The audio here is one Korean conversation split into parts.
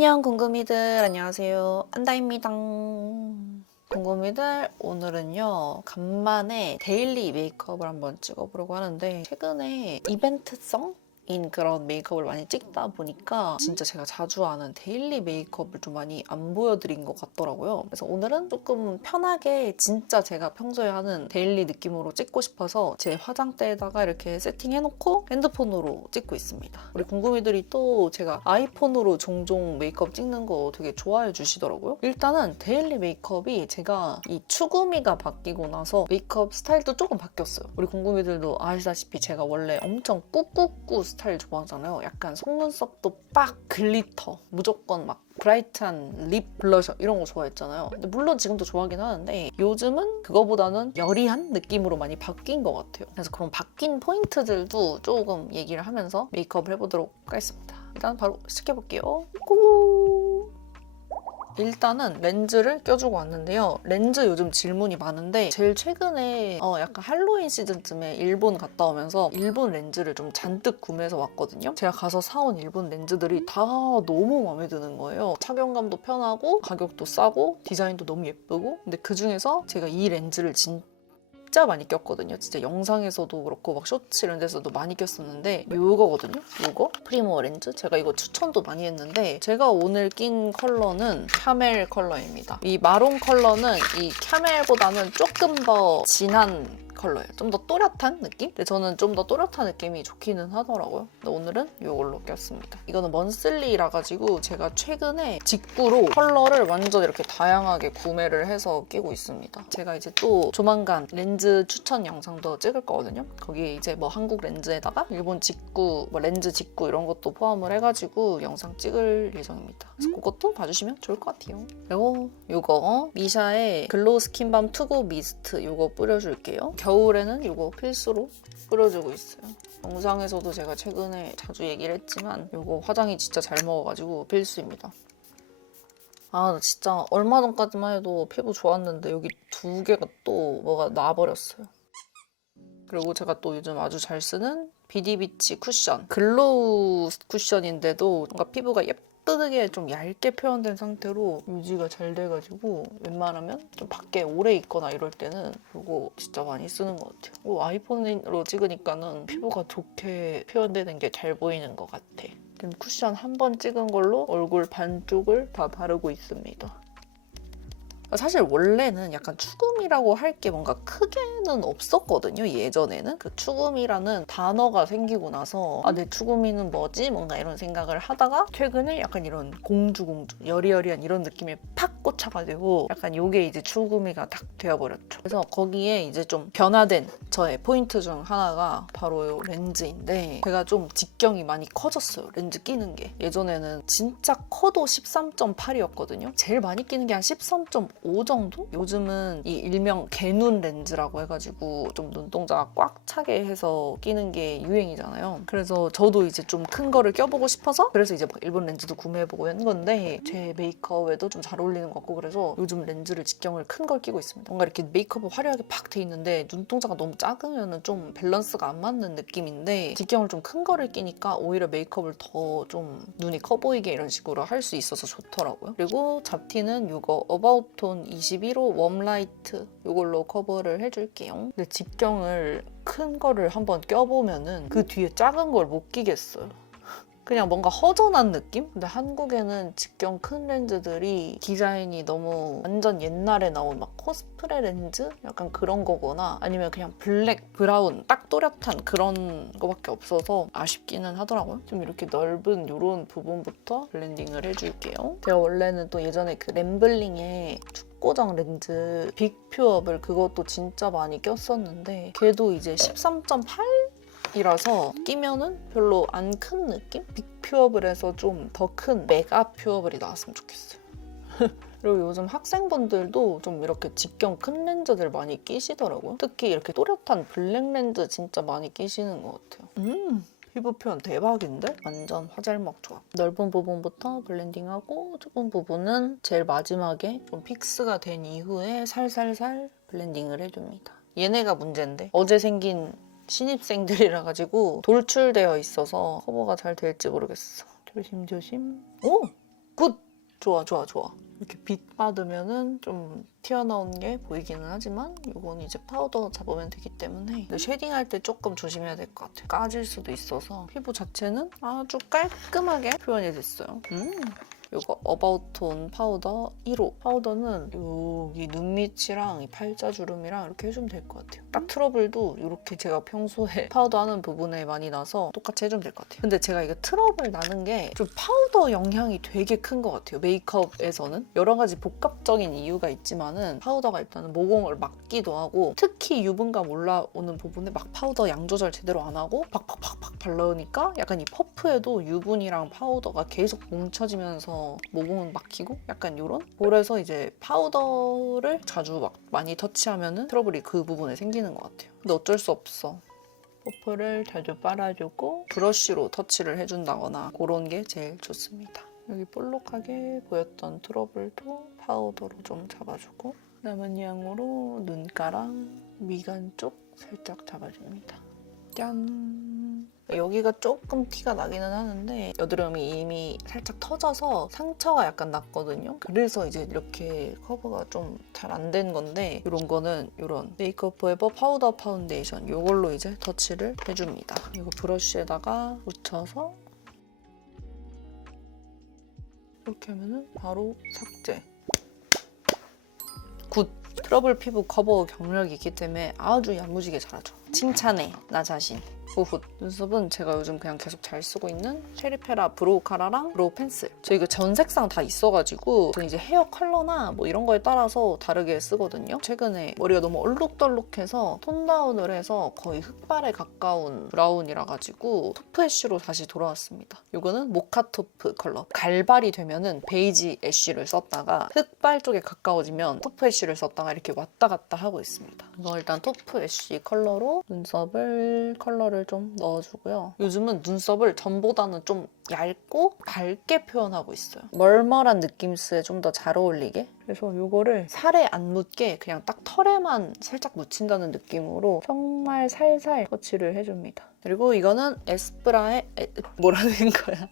안녕 궁금이들, 안녕하세요, 안다입니다. 궁금이들, 오늘은요 간만에 데일리 메이크업을 한번 찍어보려고 하는데, 최근에 이벤트성? 인 그런 메이크업을 많이 찍다 보니까 진짜 제가 자주 하는 데일리 메이크업을 좀 많이 안 보여드린 것 같더라고요. 그래서 오늘은 조금 편하게 진짜 제가 평소에 하는 데일리 느낌으로 찍고 싶어서 제 화장대에다가 이렇게 세팅해놓고 핸드폰으로 찍고 있습니다. 우리 궁금이들이 또 제가 아이폰으로 종종 메이크업 찍는 거 되게 좋아해 주시더라고요. 일단은 데일리 메이크업이 제가 이 추구미가 바뀌고 나서 메이크업 스타일도 조금 바뀌었어요. 우리 궁금이들도 아시다시피 제가 원래 엄청 꾸꾸꾸 스타일 좋아하잖아요. 약간 속눈썹도 빡 글리터, 무조건 막 브라이트한 립 블러셔 이런 거 좋아했잖아요. 근데 물론 지금도 좋아하긴 하는데 요즘은 그거보다는 여리한 느낌으로 많이 바뀐 것 같아요. 그래서 그런 바뀐 포인트들도 조금 얘기를 하면서 메이크업을 해보도록 하겠습니다. 일단 바로 시작해볼게요. 고! 일단은 렌즈를 껴주고 왔는데요. 렌즈 요즘 질문이 많은데 제일 최근에 약간 할로윈 시즌쯤에 일본 갔다 오면서 일본 렌즈를 좀 잔뜩 구매해서 왔거든요. 제가 가서 사온 일본 렌즈들이 다 너무 마음에 드는 거예요. 착용감도 편하고 가격도 싸고 디자인도 너무 예쁘고, 근데 그중에서 제가 이 렌즈를 진짜 많이 꼈거든요. 진짜 영상에서도 그렇고 막 쇼츠 이런 데서도 많이 꼈었는데 이거거든요. 이거 프리모 렌즈. 제가 이거 추천도 많이 했는데 제가 오늘 낀 컬러는 캐멜 컬러입니다. 이 마론 컬러는 이 캐멜보다는 조금 더 진한 컬러예요. 좀 더 또렷한 느낌? 근데 저는 좀 더 또렷한 느낌이 좋기는 하더라고요. 근데 오늘은 이걸로 꼈습니다. 이거는 먼슬리라 가지고 제가 최근에 직구로 컬러를 완전 이렇게 다양하게 구매를 해서 끼고 있습니다. 제가 이제 또 조만간 렌즈 추천 영상도 찍을 거거든요. 거기에 이제 뭐 한국 렌즈에다가 일본 직구, 뭐 렌즈 직구 이런 것도 포함을 해가지고 영상 찍을 예정입니다. 그래서 그것도 봐주시면 좋을 것 같아요. 그리고 이거 미샤의 글로우 스킨밤 투구 미스트 이거 뿌려줄게요. 겨울에는 이거 필수로 뿌려주고 있어요. 영상에서도 제가 최근에 자주 얘기를 했지만 이거 화장이 진짜 잘 먹어가지고 필수입니다. 아, 나 진짜 얼마 전까지만 해도 피부 좋았는데 여기 두 개가 또 뭐가 나버렸어요. 그리고 제가 또 요즘 아주 잘 쓰는 비디비치 쿠션. 글로우 쿠션인데도 뭔가 피부가 예쁘게 좀 얇게 표현된 상태로 유지가 잘 돼가지고 웬만하면 좀 밖에 오래 있거나 이럴 때는 이거 진짜 많이 쓰는 것 같아요. 아이폰으로 찍으니까는 피부가 좋게 표현되는 게 잘 보이는 것 같아. 지금 쿠션 한 번 찍은 걸로 얼굴 반쪽을 다 바르고 있습니다. 사실 원래는 약간 추구미라고 할 게 뭔가 크게는 없었거든요. 예전에는 그 추구미라는 단어가 생기고 나서 내 추구미는 뭐지? 뭔가 이런 생각을 하다가 최근에 약간 이런 공주 여리여리한 이런 느낌에 팍 꽂혀가지고 약간 요게 이제 추구미가 딱 되어버렸죠. 그래서 거기에 이제 좀 변화된 저의 포인트 중 하나가 바로 요 렌즈인데, 제가 좀 직경이 많이 커졌어요. 렌즈 끼는 게. 예전에는 진짜 커도 13.8이었거든요. 제일 많이 끼는 게 한 13.5 정도? 요즘은 이 일명 개눈 렌즈라고 해가지고 좀 눈동자가 꽉 차게 해서 끼는 게 유행이잖아요. 그래서 저도 이제 좀 큰 거를 껴보고 싶어서 그래서 이제 막 일본 렌즈도 구매해보고 한 건데 제 메이크업에도 좀 잘 어울리는 것 같고, 그래서 요즘 렌즈를 직경을 큰 걸 끼고 있습니다. 뭔가 이렇게 메이크업이 화려하게 팍 돼 있는데 눈동자가 너무 작으면 좀 밸런스가 안 맞는 느낌인데 직경을 좀 큰 거를 끼니까 오히려 메이크업을 더 좀 눈이 커 보이게 이런 식으로 할 수 있어서 좋더라고요. 그리고 잡티는 이거 어바웃톤 21호 웜라이트 이걸로 커버를 해줄게요. 근데 직경을 큰 거를 한번 껴보면은 그 뒤에 작은 걸 못 끼겠어요. 그냥 뭔가 허전한 느낌? 근데 한국에는 직경 큰 렌즈들이 디자인이 너무 완전 옛날에 나온 막 코스프레 렌즈? 약간 그런 거거나 아니면 그냥 블랙, 브라운, 딱 또렷한 그런 거밖에 없어서 아쉽기는 하더라고요. 좀 이렇게 넓은 이런 부분부터 블렌딩을 해줄게요. 제가 원래는 또 예전에 그 램블링에 축고정 렌즈 빅퓨어블 그것도 진짜 많이 꼈었는데 걔도 이제 13.8? 이라서 끼면은 별로 안 큰 느낌? 빅퓨어블에서 좀 더 큰 메가 퓨어블이 나왔으면 좋겠어요. 그리고 요즘 학생분들도 좀 이렇게 직경 큰 렌즈들 많이 끼시더라고요. 특히 이렇게 또렷한 블랙 렌즈 진짜 많이 끼시는 것 같아요. 피부 표현 대박인데? 완전 화잘먹 조합. 넓은 부분부터 블렌딩하고 좁은 부분은 제일 마지막에 좀 픽스가 된 이후에 살살살 블렌딩을 해줍니다. 얘네가 문제인데 어제 생긴 신입생들이라 가지고 돌출되어 있어서 커버가 잘 될지 모르겠어. 조심조심. 오! 굿! 좋아. 이렇게 빛 받으면은 좀 튀어나온 게 보이기는 하지만 이건 이제 파우더 잡으면 되기 때문에 근데 쉐딩할 때 조금 조심해야 될 것 같아요. 까질 수도 있어서 피부 자체는 아주 깔끔하게 표현이 됐어요. 이거 어바웃톤 파우더 1호. 파우더는 여기 눈 밑이랑 이 팔자주름이랑 이렇게 해주면 될 것 같아요. 딱 트러블도 이렇게 제가 평소에 파우더 하는 부분에 많이 나서 똑같이 해주면 될 것 같아요. 근데 제가 이거 트러블 나는 게 좀 파우더 영향이 되게 큰 것 같아요. 메이크업에서는. 여러 가지 복합적인 이유가 있지만은 파우더가 일단은 모공을 막기도 하고 특히 유분감 올라오는 부분에 막 파우더 양 조절 제대로 안 하고 팍팍팍팍 발라오니까 약간 이 퍼프에도 유분이랑 파우더가 계속 뭉쳐지면서 모공은 막히고 약간 이런? 그래서 이제 파우더를 자주 막 많이 터치하면은 트러블이 그 부분에 생기는 것 같아요. 근데 어쩔 수 없어. 퍼프를 자주 빨아주고 브러쉬로 터치를 해준다거나 그런 게 제일 좋습니다. 여기 볼록하게 보였던 트러블도 파우더로 좀 잡아주고 남은 양으로 눈가랑 미간 쪽 살짝 잡아줍니다. 짠! 여기가 조금 티가 나기는 하는데 여드름이 이미 살짝 터져서 상처가 약간 났거든요. 그래서 이제 이렇게 커버가 좀 잘 안 된 건데 이런 거는 이런 메이크업 포에버 파우더 파운데이션 이걸로 이제 터치를 해줍니다. 이거 브러쉬에다가 묻혀서 이렇게 하면은 바로 삭제. 굿! 트러블 피부 커버 경력이 있기 때문에 아주 야무지게 잘하죠. 칭찬해, 나 자신. 후훗. 눈썹은 제가 요즘 그냥 계속 잘 쓰고 있는 페리페라 브로우 카라랑 브로우 펜슬. 저 이거 전 색상 다 있어가지고 저는 이제 헤어 컬러나 뭐 이런 거에 따라서 다르게 쓰거든요. 최근에 머리가 너무 얼룩덜룩해서 톤 다운을 해서 거의 흑발에 가까운 브라운이라 가지고 토프 애쉬로 다시 돌아왔습니다. 이거는 모카토프 컬러. 갈발이 되면은 베이지 애쉬를 썼다가 흑발 쪽에 가까워지면 토프 애쉬를 썼다가 이렇게 왔다 갔다 하고 있습니다. 이거 일단 토프 애쉬 컬러로 눈썹을 컬러를 좀 넣어주고요. 요즘은 눈썹을 전보다는 좀 얇고 밝게 표현하고 있어요. 멀멀한 느낌스에 좀 더 잘 어울리게. 그래서 이거를 살에 안 묻게 그냥 딱 털에만 살짝 묻힌다는 느낌으로 정말 살살 터치를 해줍니다. 그리고 이거는 에스쁘라의 뭐라는 거야?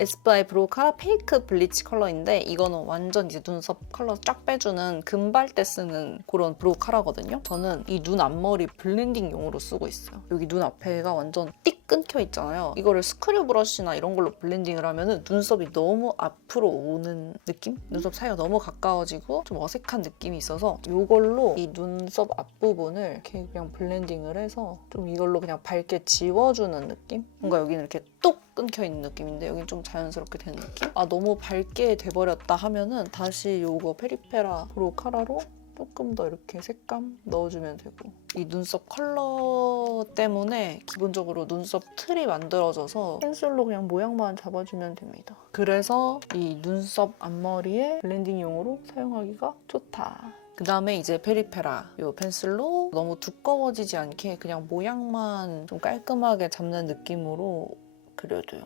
에스쁘아의 브로우 카라 페이크 블리치 컬러인데 이거는 완전 이제 눈썹 컬러 쫙 빼주는 금발 때 쓰는 그런 브로우 카라거든요. 저는 이 눈 앞머리 블렌딩용으로 쓰고 있어요. 여기 눈 앞에가 완전 띡 끊겨 있잖아요. 이거를 스크류 브러쉬나 이런 걸로 블렌딩을 하면은 눈썹이 너무 앞으로 오는 느낌? 눈썹 사이가 너무 가까워지고 좀 어색한 느낌이 있어서 이걸로 이 눈썹 앞부분을 이렇게 그냥 블렌딩을 해서 좀 이걸로 그냥 밝게 지워주는 느낌? 뭔가 여기는 이렇게 뚝 끊겨 있는 느낌인데 여긴 좀 자연스럽게 되는 느낌? 아 너무 밝게 돼버렸다 하면은 다시 이거 페리페라 브로우 카라로 조금 더 이렇게 색감 넣어주면 되고 이 눈썹 컬러 때문에 기본적으로 눈썹 틀이 만들어져서 펜슬로 그냥 모양만 잡아주면 됩니다. 그래서 이 눈썹 앞머리에 블렌딩용으로 사용하기가 좋다. 그 다음에 이제 페리페라 이 펜슬로 너무 두꺼워지지 않게 그냥 모양만 좀 깔끔하게 잡는 느낌으로 그려줘요.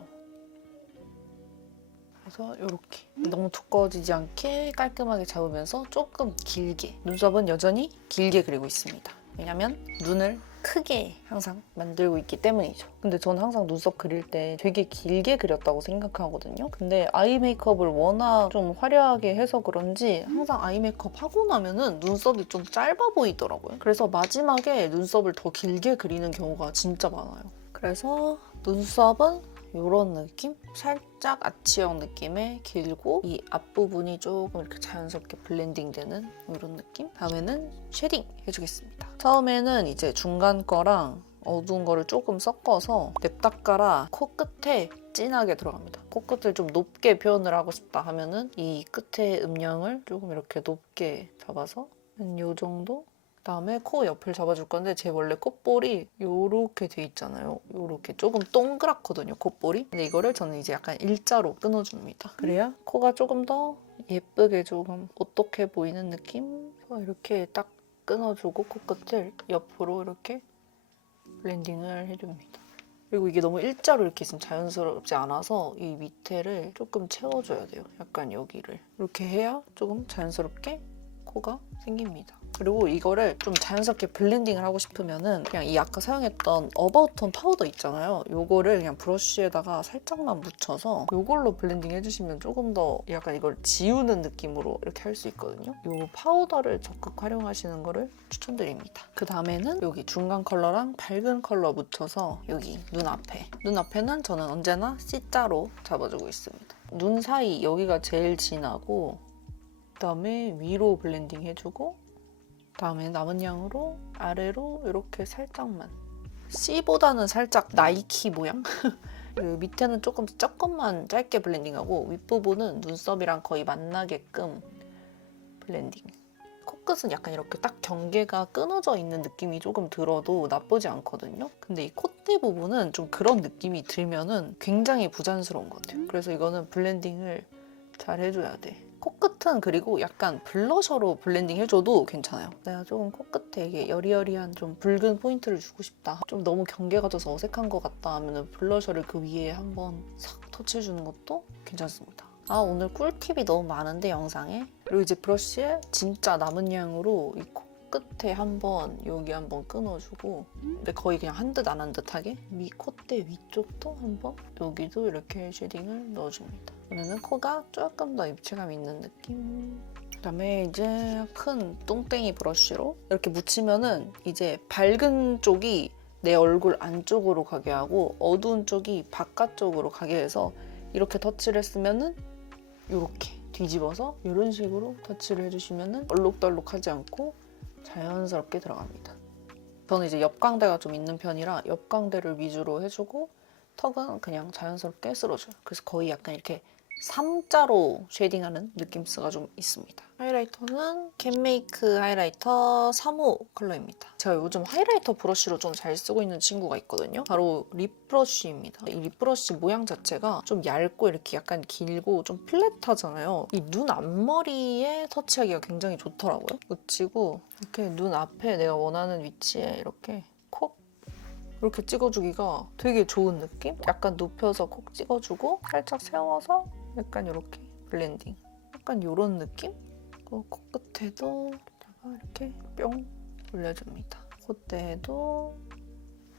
그래서 이렇게 너무 두꺼워지지 않게 깔끔하게 잡으면서 조금 길게 눈썹은 여전히 길게 그리고 있습니다. 왜냐면 눈을 크게 항상 만들고 있기 때문이죠. 근데 저는 항상 눈썹 그릴 때 되게 길게 그렸다고 생각하거든요. 근데 아이 메이크업을 워낙 좀 화려하게 해서 그런지 항상 아이 메이크업 하고 나면은 눈썹이 좀 짧아 보이더라고요. 그래서 마지막에 눈썹을 더 길게 그리는 경우가 진짜 많아요. 그래서 눈썹은 이런 느낌? 살짝 아치형 느낌의 길고 이 앞부분이 조금 이렇게 자연스럽게 블렌딩되는 이런 느낌? 다음에는 쉐딩 해주겠습니다. 처음에는 이제 중간 거랑 어두운 거를 조금 섞어서 냅다가라 코끝에 진하게 들어갑니다. 코끝을 좀 높게 표현을 하고 싶다 하면은 이 끝에 음영을 조금 이렇게 높게 잡아서 한 이 정도? 그다음에 코 옆을 잡아줄 건데 제 원래 콧볼이 요렇게 돼 있잖아요. 요렇게 조금 동그랗거든요, 콧볼이. 근데 이거를 저는 이제 약간 일자로 끊어줍니다. 그래야 코가 조금 더 예쁘게 조금 오똑해 보이는 느낌? 이렇게 딱 끊어주고 코끝을 옆으로 이렇게 블렌딩을 해줍니다. 그리고 이게 너무 일자로 이렇게 있으면 자연스럽지 않아서 이 밑에를 조금 채워줘야 돼요. 약간 여기를. 이렇게 해야 조금 자연스럽게 코가 생깁니다. 그리고 이거를 좀 자연스럽게 블렌딩을 하고 싶으면은 그냥 이 아까 사용했던 어바웃톤 파우더 있잖아요. 요거를 그냥 브러쉬에다가 살짝만 묻혀서 요걸로 블렌딩 해주시면 조금 더 약간 이걸 지우는 느낌으로 이렇게 할 수 있거든요. 요 파우더를 적극 활용하시는 거를 추천드립니다. 그 다음에는 여기 중간 컬러랑 밝은 컬러 묻혀서 여기 눈앞에는 저는 언제나 C자로 잡아주고 있습니다. 눈 사이 여기가 제일 진하고 그다음에 위로 블렌딩 해주고 다음에 남은 양으로 아래로 이렇게 살짝만 C보다는 살짝 나이키 모양? 그리고 밑에는 조금만 짧게 블렌딩하고 윗부분은 눈썹이랑 거의 만나게끔 블렌딩. 코끝은 약간 이렇게 딱 경계가 끊어져 있는 느낌이 조금 들어도 나쁘지 않거든요. 근데 이 콧대 부분은 좀 그런 느낌이 들면은 굉장히 부자연스러운 것 같아요. 그래서 이거는 블렌딩을 잘 해줘야 돼. 코끝은 그리고 약간 블러셔로 블렌딩 해줘도 괜찮아요. 내가 조금 코끝에 이게 여리여리한 좀 붉은 포인트를 주고 싶다. 좀 너무 경계가 져서 어색한 것 같다 하면 블러셔를 그 위에 한번 싹 터치해주는 것도 괜찮습니다. 아, 오늘 꿀팁이 너무 많은데 영상에. 그리고 이제 브러쉬에 진짜 남은 양으로 이 코끝에 한번 여기 한번 끊어주고 근데 거의 그냥 한 듯 안 한 듯하게 콧대 위쪽도 한번 여기도 이렇게 쉐딩을 넣어줍니다. 그러면 코가 조금 더 입체감 있는 느낌. 그다음에 이제 큰 똥땡이 브러쉬로 이렇게 묻히면은 이제 밝은 쪽이 내 얼굴 안쪽으로 가게 하고 어두운 쪽이 바깥쪽으로 가게 해서 이렇게 터치를 했으면은 이렇게 뒤집어서 이런 식으로 터치를 해주시면은 얼룩덜룩하지 않고 자연스럽게 들어갑니다. 저는 이제 옆광대가 좀 있는 편이라 옆광대를 위주로 해주고 턱은 그냥 자연스럽게 쓸어줘요. 그래서 거의 약간 이렇게 3자로 쉐딩하는 느낌스가 좀 있습니다. 하이라이터는 캔메이크 하이라이터 3호 컬러입니다. 제가 요즘 하이라이터 브러쉬로 좀 잘 쓰고 있는 친구가 있거든요. 바로 립 브러쉬입니다. 이 립 브러쉬 모양 자체가 좀 얇고 이렇게 약간 길고 좀 플랫하잖아요. 이 눈 앞머리에 터치하기가 굉장히 좋더라고요. 묻히고 이렇게 눈 앞에 내가 원하는 위치에 이렇게 콕 이렇게 찍어주기가 되게 좋은 느낌? 약간 눕혀서 콕 찍어주고 살짝 세워서 약간 이렇게 블렌딩. 약간 이런 느낌? 코끝에도 이렇게 뿅 올려줍니다. 콧대에도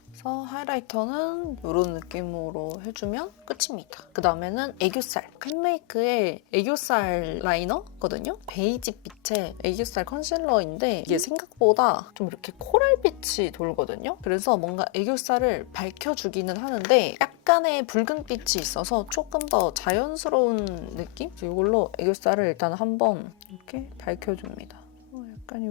그래서 하이라이터는 이런 느낌으로 해주면 끝입니다. 그 다음에는 애교살. 캔메이크의 애교살 라이너거든요. 베이지 빛의 애교살 컨실러인데 이게 생각보다 좀 이렇게 코랄빛이 돌거든요. 그래서 뭔가 애교살을 밝혀주기는 하는데 약간의 붉은빛이 있어서 조금 더 자연스러운 느낌? 이걸로 애교살을 일단 한번 이렇게 밝혀줍니다. 약간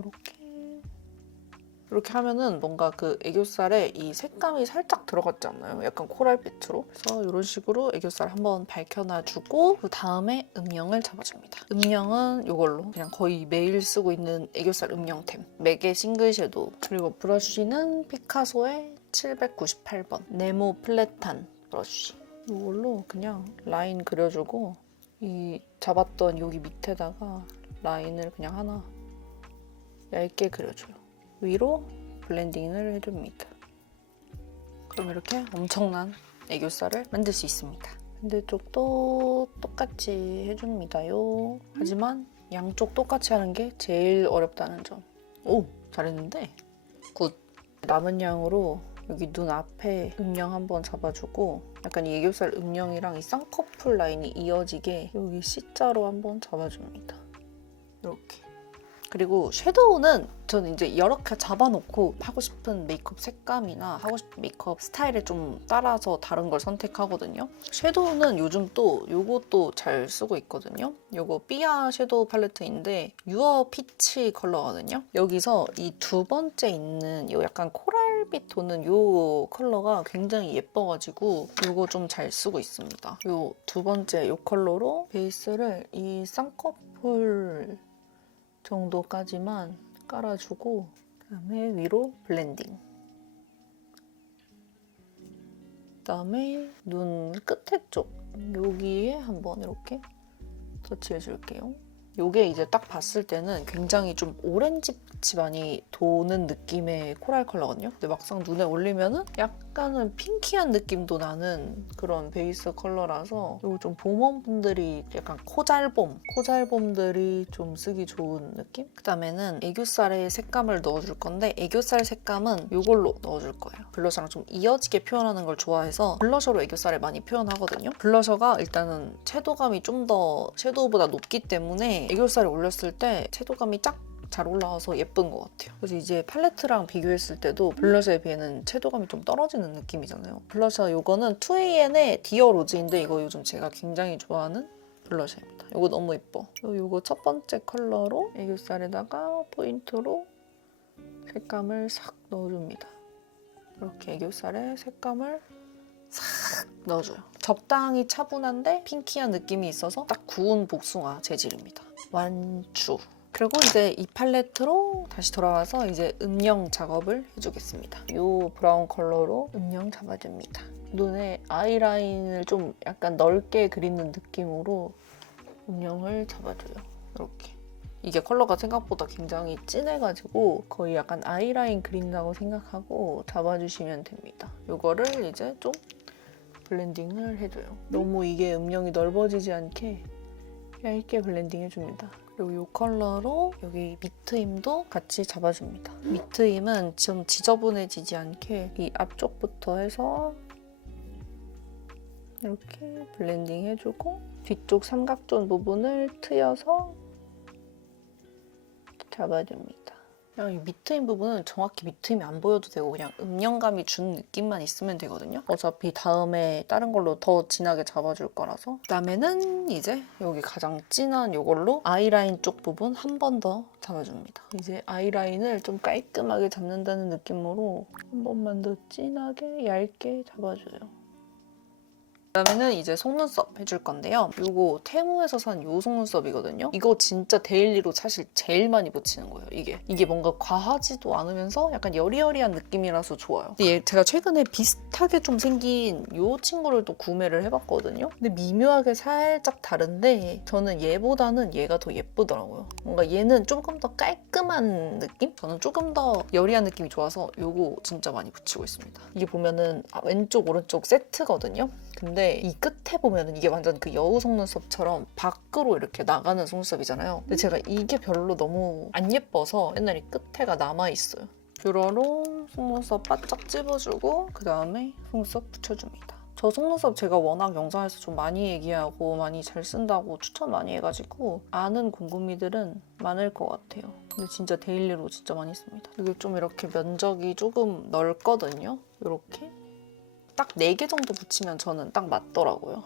이렇게 하면은 뭔가 그 애교살에 이 색감이 살짝 들어갔지 않나요? 약간 코랄빛으로. 그래서 이런 식으로 애교살 한번 밝혀놔주고 그 다음에 음영을 잡아줍니다. 음영은 이걸로 그냥 거의 매일 쓰고 있는 애교살 음영템. 맥의 싱글 섀도우. 그리고 브러쉬는 피카소의 798번 네모 플랫한 브러쉬. 이걸로 그냥 라인 그려주고 이 잡았던 여기 밑에다가 라인을 그냥 하나 얇게 그려줘요. 위로 블렌딩을 해줍니다. 그럼 이렇게 엄청난 애교살을 만들 수 있습니다. 반대쪽도 똑같이 해줍니다요. 하지만 양쪽 똑같이 하는 게 제일 어렵다는 점. 오! 잘했는데? 굿! 남은 양으로 여기 눈 앞에 음영 한번 잡아주고 약간 이 애교살 음영이랑 이 쌍꺼풀 라인이 이어지게 여기 C자로 한번 잡아줍니다. 이렇게. 그리고 섀도우는 저는 이제 이렇게 잡아놓고 하고 싶은 메이크업 색감이나 하고 싶은 메이크업 스타일에 좀 따라서 다른 걸 선택하거든요. 섀도우는 요즘 또 요것도 잘 쓰고 있거든요. 요거 삐아 섀도우 팔레트인데 유어 피치 컬러거든요. 여기서 이 두 번째 있는 요 약간 코랄빛 도는 요 컬러가 굉장히 예뻐가지고 요거 좀 잘 쓰고 있습니다. 요 두 번째 요 컬러로 베이스를 이 쌍꺼풀 정도까지만 깔아주고 그다음에 위로 블렌딩. 그다음에 눈 끝에 쪽 여기에 한번 이렇게 터치해줄게요. 이게 이제 딱 봤을 때는 굉장히 좀 오렌지빛이 많이 도는 느낌의 코랄 컬러거든요. 근데 막상 눈에 올리면은 약간은 핑키한 느낌도 나는 그런 베이스 컬러라서 이거 좀 봄원분들이 약간 코잘봄들이 좀 쓰기 좋은 느낌? 그다음에는 애교살에 색감을 넣어줄 건데 애교살 색감은 이걸로 넣어줄 거예요. 블러셔랑 좀 이어지게 표현하는 걸 좋아해서 블러셔로 애교살을 많이 표현하거든요. 블러셔가 일단은 채도감이 좀 더 섀도우보다 높기 때문에 애교살에 올렸을 때 채도감이 쫙 잘 올라와서 예쁜 것 같아요. 그래서 이제 팔레트랑 비교했을 때도 블러셔에 비해는 채도감이 좀 떨어지는 느낌이잖아요. 블러셔 이거는 2AN의 디어 로즈인데 이거 요즘 제가 굉장히 좋아하는 블러셔입니다. 이거 너무 예뻐. 이거 첫 번째 컬러로 애교살에다가 포인트로 색감을 싹 넣어줍니다. 이렇게 애교살에 색감을 싹 넣어줘요. 적당히 차분한데 핑키한 느낌이 있어서 딱 구운 복숭아 재질입니다. 완추. 그리고 이제 이 팔레트로 다시 돌아와서 이제 음영 작업을 해주겠습니다. 이 브라운 컬러로 음영 잡아줍니다. 눈에 아이라인을 좀 약간 넓게 그리는 느낌으로 음영을 잡아줘요. 이렇게. 이게 컬러가 생각보다 굉장히 진해가지고 거의 약간 아이라인 그린다고 생각하고 잡아주시면 됩니다. 이거를 이제 좀 블렌딩을 해줘요. 너무 이게 음영이 넓어지지 않게 얇게 블렌딩 해줍니다. 그리고 이 컬러로 여기 밑트임도 같이 잡아줍니다. 밑트임은 좀 지저분해지지 않게 이 앞쪽부터 해서 이렇게 블렌딩 해주고 뒤쪽 삼각존 부분을 트여서 잡아줍니다. 그냥 이 밑트임 부분은 정확히 밑트임이 안 보여도 되고 그냥 음영감이 준 느낌만 있으면 되거든요. 어차피 다음에 다른 걸로 더 진하게 잡아줄 거라서. 그다음에는 이제 여기 가장 진한 이걸로 아이라인 쪽 부분 한 번 더 잡아줍니다. 이제 아이라인을 좀 깔끔하게 잡는다는 느낌으로 한 번만 더 진하게 얇게 잡아줘요. 그다음에는 이제 속눈썹 해줄 건데요. 이거 테무에서 산 이 속눈썹이거든요. 이거 진짜 데일리로 사실 제일 많이 붙이는 거예요, 이게 뭔가 과하지도 않으면서 약간 여리여리한 느낌이라서 좋아요. 근데 제가 최근에 비슷하게 좀 생긴 이 친구를 또 구매를 해봤거든요. 근데 미묘하게 살짝 다른데 저는 얘보다는 얘가 더 예쁘더라고요. 뭔가 얘는 조금 더 깔끔한 느낌? 저는 조금 더 여리한 느낌이 좋아서 이거 진짜 많이 붙이고 있습니다. 이게 보면은 왼쪽 오른쪽 세트거든요. 근데 이 끝에 보면은 이게 완전 그 여우 속눈썹처럼 밖으로 이렇게 나가는 속눈썹이잖아요. 근데 제가 이게 별로 너무 안 예뻐서 옛날에 끝에가 남아있어요. 뷰러로 속눈썹 바짝 찝어주고 그 다음에 속눈썹 붙여줍니다. 저 속눈썹 제가 워낙 영상에서 좀 많이 얘기하고 많이 잘 쓴다고 추천 많이 해가지고 아는 곰곰이들은 많을 것 같아요. 근데 진짜 데일리로 진짜 많이 씁니다. 이게 좀 이렇게 면적이 조금 넓거든요. 이렇게. 딱 4개 정도 붙이면 저는 딱 맞더라고요.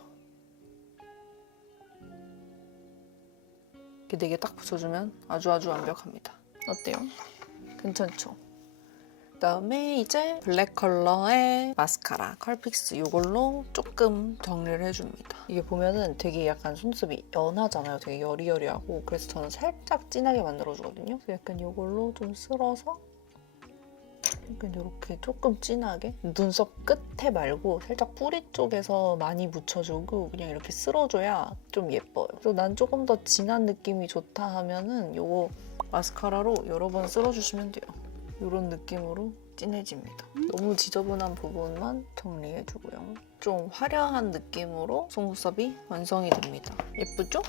이렇게 4개 딱 붙여주면 아주 완벽합니다. 어때요? 괜찮죠? 그다음에 이제 블랙 컬러의 마스카라 컬픽스 이걸로 조금 정리를 해줍니다. 이게 보면은 되게 약간 속눈썹이 연하잖아요. 되게 여리여리하고 그래서 저는 살짝 진하게 만들어주거든요. 그래서 약간 이걸로 좀 쓸어서 약간 이렇게 조금 진하게 눈썹 끝에 말고 살짝 뿌리 쪽에서 많이 묻혀주고 그냥 이렇게 쓸어줘야 좀 예뻐요. 그래서 난 조금 더 진한 느낌이 좋다 하면은 이거 마스카라로 여러 번 쓸어주시면 돼요. 이런 느낌으로 진해집니다. 너무 지저분한 부분만 정리해주고요. 좀 화려한 느낌으로 속눈썹이 완성이 됩니다. 예쁘죠?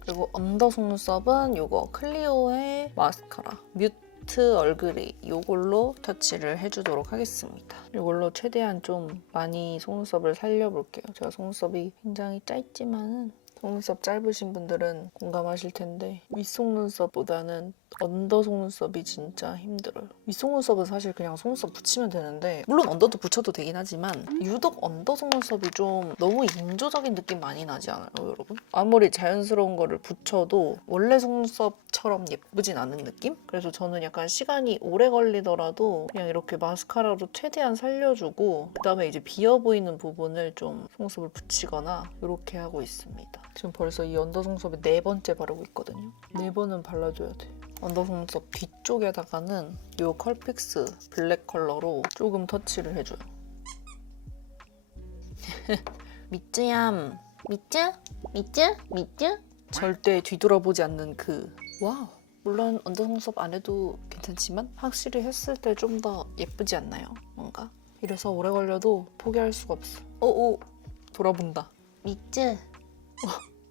그리고 언더 속눈썹은 이거 클리오의 마스카라 뮤트 얼그레이 이걸로 터치를 해주도록 하겠습니다. 이걸로 최대한 좀 많이 속눈썹을 살려볼게요. 제가 속눈썹이 굉장히 짧지만은 속눈썹 짧으신 분들은 공감하실 텐데 윗속눈썹보다는 언더 속눈썹이 진짜 힘들어요. 윗속눈썹은 사실 그냥 속눈썹 붙이면 되는데 물론 언더도 붙여도 되긴 하지만 유독 언더 속눈썹이 좀 너무 인조적인 느낌 많이 나지 않아요, 여러분? 아무리 자연스러운 거를 붙여도 원래 속눈썹처럼 예쁘진 않은 느낌? 그래서 저는 약간 시간이 오래 걸리더라도 그냥 이렇게 마스카라로 최대한 살려주고 그다음에 이제 비어 보이는 부분을 좀 속눈썹을 붙이거나 이렇게 하고 있습니다. 지금 벌써 이 언더 속눈썹에 4번째 바르고 있거든요. 4번은 발라줘야 돼. 언더 속눈썹 뒤쪽에다가는 이 컬픽스 블랙 컬러로 조금 터치를 해줘요. 미쯔얌, 미쯔? 절대 뒤돌아보지 않는 그 와우. 물론 언더속눈썹 안 해도 괜찮지만 확실히 했을 때 좀 더 예쁘지 않나요? 뭔가? 이래서 오래 걸려도 포기할 수가 없어. 오 돌아본다. 밑즈.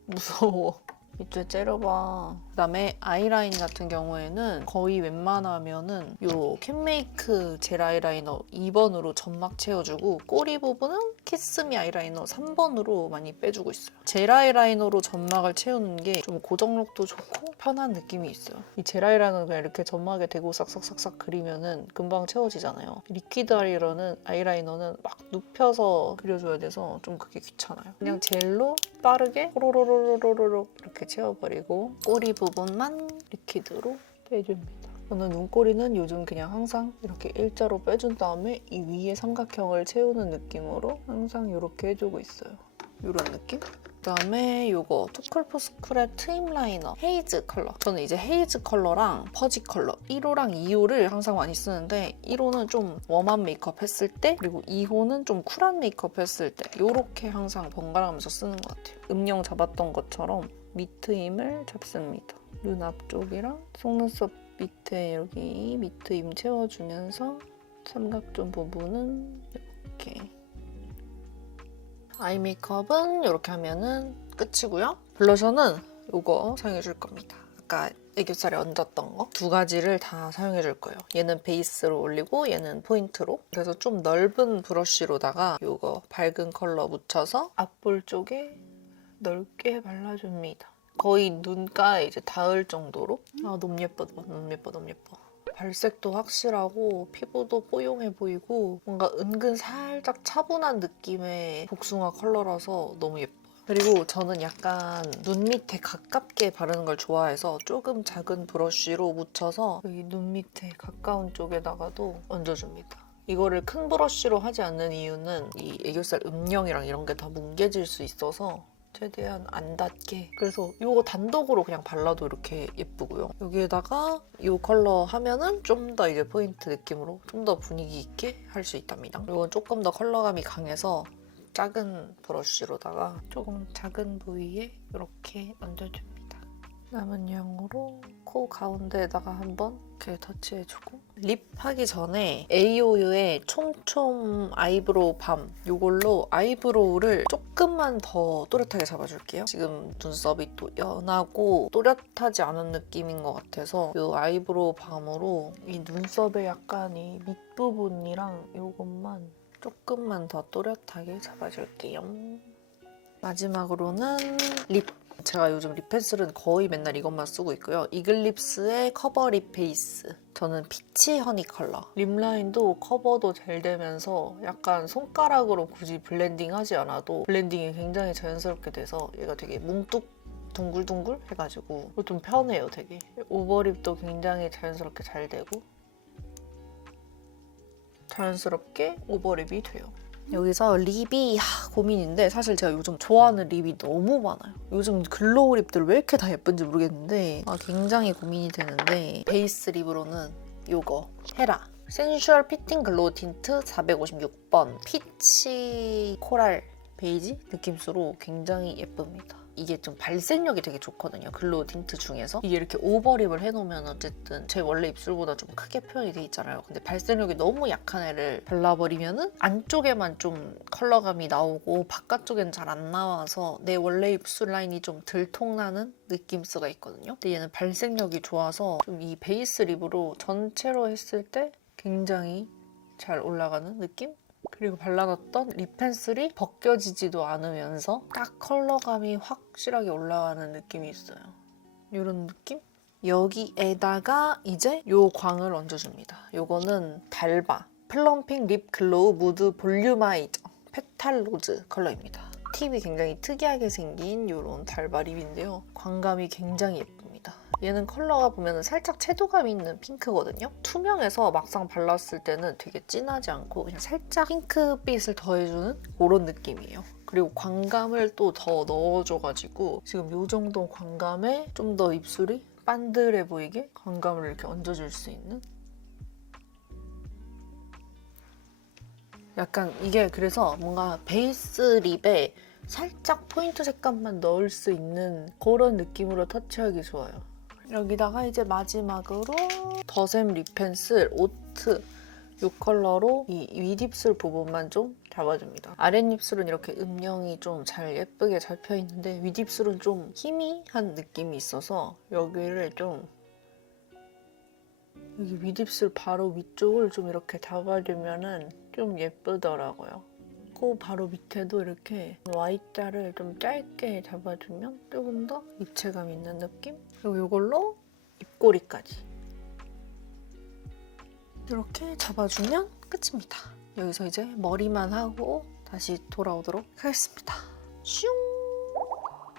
무서워. 밑줄 째려봐. 그다음에 아이라인 같은 경우에는 거의 웬만하면은 요 캔메이크 젤 아이라이너 2번으로 점막 채워주고 꼬리 부분은 키스미 아이라이너 3번으로 많이 빼주고 있어요. 젤 아이라이너로 점막을 채우는 게 좀 고정력도 좋고 편한 느낌이 있어요. 이 젤 아이라이너는 그냥 이렇게 점막에 대고 싹싹싹싹 그리면은 금방 채워지잖아요. 리퀴드 아이라이너는 막 눕혀서 그려줘야 돼서 좀 그게 귀찮아요. 그냥 젤로 빠르게 호로로로로로로 이렇게 채워버리고 꼬리 부분만 리퀴드로 빼줍니다. 저는 눈꼬리는 요즘 그냥 항상 이렇게 일자로 빼준 다음에 이 위에 삼각형을 채우는 느낌으로 항상 이렇게 해주고 있어요. 이런 느낌? 그다음에 이거 투쿨포스쿨의 트임 라이너 헤이즈 컬러. 저는 이제 헤이즈 컬러랑 퍼지 컬러 1호랑 2호를 항상 많이 쓰는데 1호는 좀 웜한 메이크업 했을 때 그리고 2호는 좀 쿨한 메이크업 했을 때 이렇게 항상 번갈아가면서 쓰는 것 같아요. 음영 잡았던 것처럼 밑트 임을 잡습니다. 눈 앞쪽이랑 속눈썹 밑에 여기 밑트 임 채워주면서 삼각존 부분은 이렇게 아이 메이크업은 이렇게 하면은 끝이고요. 블러셔는 이거 사용해줄 겁니다. 아까 애교살에 얹었던 거 두 가지를 다 사용해줄 거예요. 얘는 베이스로 올리고 얘는 포인트로. 그래서 좀 넓은 브러쉬로다가 이거 밝은 컬러 묻혀서 앞볼 쪽에 넓게 발라줍니다. 거의 눈가에 이제 닿을 정도로. 아 너무 예뻐, 너무 예뻐, 너무 예뻐. 발색도 확실하고 피부도 뽀용해 보이고 뭔가 은근 살짝 차분한 느낌의 복숭아 컬러라서 너무 예뻐요. 그리고 저는 약간 눈 밑에 가깝게 바르는 걸 좋아해서 조금 작은 브러쉬로 묻혀서 여기 눈 밑에 가까운 쪽에다가도 얹어줍니다. 이거를 큰 브러쉬로 하지 않는 이유는 이 애교살 음영이랑 이런 게 다 뭉개질 수 있어서 최대한 안 닿게. 그래서 이거 단독으로 그냥 발라도 이렇게 예쁘고요. 여기에다가 이 컬러 하면은 좀 더 이제 포인트 느낌으로 좀 더 분위기 있게 할 수 있답니다. 이건 조금 더 컬러감이 강해서 작은 브러쉬로다가 조금 작은 부위에 이렇게 얹어줍니다. 남은 양으로 코 가운데에다가 한번 이렇게 터치해주고 립 하기 전에 AOU의 촘촘 아이브로우 밤 이걸로 아이브로우를 조금만 더 또렷하게 잡아줄게요. 지금 눈썹이 또 연하고 또렷하지 않은 느낌인 것 같아서 이 아이브로우 밤으로 이 눈썹의 약간 이 밑부분이랑 이것만 조금만 더 또렷하게 잡아줄게요. 마지막으로는 립. 제가 요즘 립 펜슬은 거의 맨날 이것만 쓰고 있고요. 이글립스의 커버 립 베이스. 저는 피치 허니 컬러. 립 라인도 커버도 잘 되면서 약간 손가락으로 굳이 블렌딩 하지 않아도 블렌딩이 굉장히 자연스럽게 돼서 얘가 되게 뭉뚝 둥글둥글 해가지고 좀 편해요 되게. 오버립도 굉장히 자연스럽게 잘 되고 자연스럽게 오버립이 돼요. 여기서 립이 고민인데 사실 제가 요즘 좋아하는 립이 너무 많아요. 요즘 글로우 립들 왜 이렇게 다 예쁜지 모르겠는데 굉장히 고민이 되는데 베이스 립으로는 이거 헤라 센슈얼 피팅 글로우 틴트 456번 피치 코랄 베이지 느낌수로 굉장히 예쁩니다. 이게 좀 발색력이 되게 좋거든요. 글로우 틴트 중에서. 이게 이렇게 오버립을 해놓으면 어쨌든 제 원래 입술보다 좀 크게 표현이 돼 있잖아요. 근데 발색력이 너무 약한 애를 발라버리면은 안쪽에만 좀 컬러감이 나오고 바깥쪽엔 잘 안 나와서 내 원래 입술 라인이 좀 들통나는 느낌수가 있거든요. 근데 얘는 발색력이 좋아서 좀 이 베이스 립으로 전체로 했을 때 굉장히 잘 올라가는 느낌? 그리고 발라놨던 립 펜슬이 벗겨지지도 않으면서 딱 컬러감이 확실하게 올라가는 느낌이 있어요. 이런 느낌? 여기에다가 이제 요 광을 얹어줍니다. 요거는 달바 플럼핑 립 글로우 무드 볼륨아이저 페탈 로즈 컬러입니다. 팁이 굉장히 특이하게 생긴 이런 달바 립인데요. 광감이 굉장히 예쁩니다. 얘는 컬러가 보면 살짝 채도감 있는 핑크거든요. 투명해서 막상 발랐을 때는 되게 진하지 않고 그냥 살짝 핑크빛을 더해주는 그런 느낌이에요. 그리고 광감을 또 더 넣어줘가지고 지금 이 정도 광감에 좀 더 입술이 반들해 보이게 광감을 이렇게 얹어줄 수 있는 약간 이게 그래서 뭔가 베이스 립에 살짝 포인트 색감만 넣을 수 있는 그런 느낌으로 터치하기 좋아요. 여기다가 이제 마지막으로 더샘 립 펜슬 오트 이 컬러로 이 윗입술 부분만 좀 잡아줍니다. 아랫입술은 이렇게 음영이 좀 잘 예쁘게 잡혀있는데 윗입술은 좀 희미한 느낌이 있어서 여기를 좀 여기 윗입술 바로 위쪽을 좀 이렇게 잡아주면은 좀 예쁘더라고요. 코 바로 밑에도 이렇게 Y자를 좀 짧게 잡아주면 조금 더 입체감 있는 느낌? 그리고 이걸로 입꼬리까지 이렇게 잡아주면 끝입니다. 여기서 이제 머리만 하고 다시 돌아오도록 하겠습니다. 슝!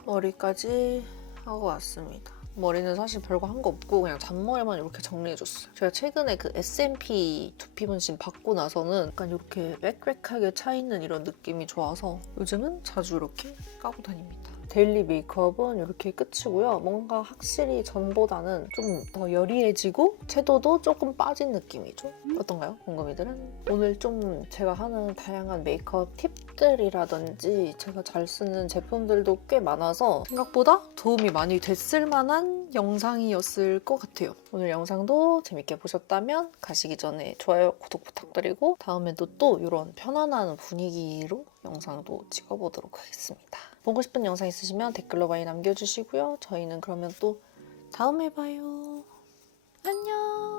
머리까지 하고 왔습니다. 머리는 사실 별거 한 거 없고 그냥 잔머리만 이렇게 정리해줬어요. 제가 최근에 그 S&P 두피 문신 받고 나서는 약간 이렇게 빽빽하게 차있는 이런 느낌이 좋아서 요즘은 자주 이렇게 까고 다닙니다. 데일리 메이크업은 이렇게 끝이고요. 뭔가 확실히 전보다는 좀 더 여리해지고 채도도 조금 빠진 느낌이죠. 어떤가요? 궁금이들은? 오늘 좀 제가 하는 다양한 메이크업 팁들이라든지 제가 잘 쓰는 제품들도 꽤 많아서 생각보다 도움이 많이 됐을 만한 영상이었을 것 같아요. 오늘 영상도 재밌게 보셨다면 가시기 전에 좋아요, 구독 부탁드리고 다음에도 또 이런 편안한 분위기로 영상도 찍어보도록 하겠습니다. 보고 싶은 영상 있으시면 댓글로 많이 남겨주시고요. 저희는 그러면 또 다음에 봐요. 안녕!